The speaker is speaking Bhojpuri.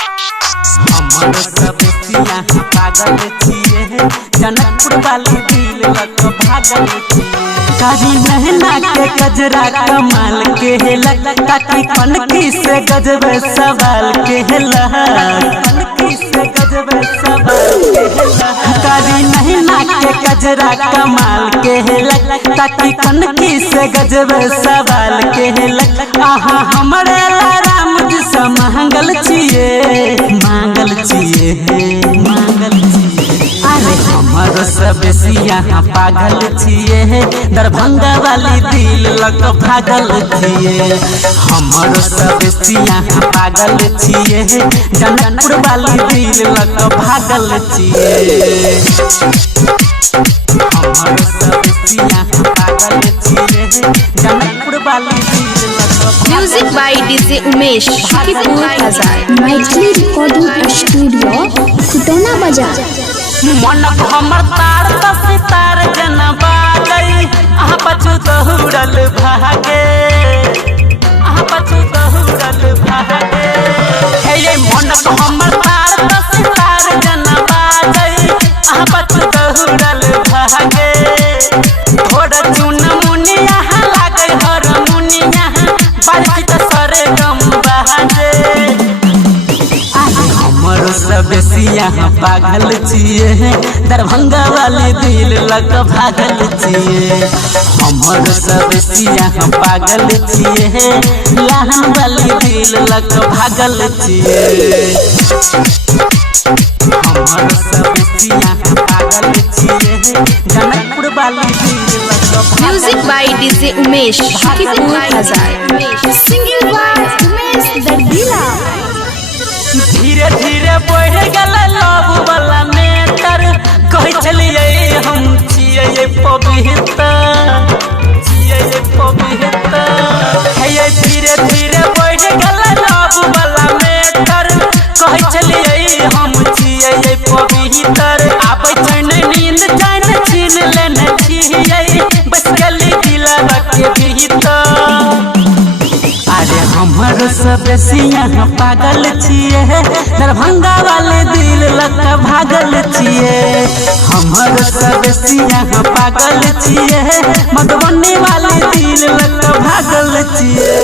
हमर सब सिया पागल छिए जनकपुर वाली दिल लग भागल छिए कारी नहना के गजरा कमाल के लग काकी कनकी से गजब सवाल के कनकी से गजब सवाल के कारी नहना के गजरा कमाल के लग काकी कनकी से गजब सवाल के लग आहा हमरे राम जी से मांगल छिए मांगल छिए अरे हमर सब सिया पागल छिए दरभंगा वाली दिल लग भागल छिए हमर सब सिया पागल छिए जनकपुर वाली दिल लग भागल छिए हमर सब सिया पागल छिए जनकपुर वाली दिल music by DJ Umesh Hajipur बाजार मैथिली रिकॉर्डिंग स्टूडियो खुटौना बाजार मन हमर तार सितार जनबा गई आहा पछु दहुड़ल भागे आहा पछु दहुड़ल भागे हे ये मन हमर तार सितार जनबा गई आहा पछु दहुड़ल भागे थोड़ा चुन मुनिया लागे हर मुनिया बाजी त सरे गम बहाजे हमर सब सिया पागल छिए दरभंगा वाली दिल लग भागल छिए हमर सब सिया पागल छिए लहन वाली दिल लग भागल छिए हमर सब सिया पागल छिए जनकपुर वाली दिल लग music by DJ Umesh Hajipur बाजार सिंगिंग बाय उमेश दर्दिला धीरे धीरे बढ़ गल लव वाला मेटर कह चलिए हम छिए पवित्र हे धीरे धीरे बढ़ गल लव वाला मेटर कह चलिए हम छिए पवित्र आबै चैन नींद चैन छीन लेने छिए बस गली दिलवा के भीतर अरे हमर सब सिया पागल छिए दरभंगा वाले दिल लग भागल छिए हमर सब सिया पागल छिए मधुबनी वाले दिल लग भागल छिए।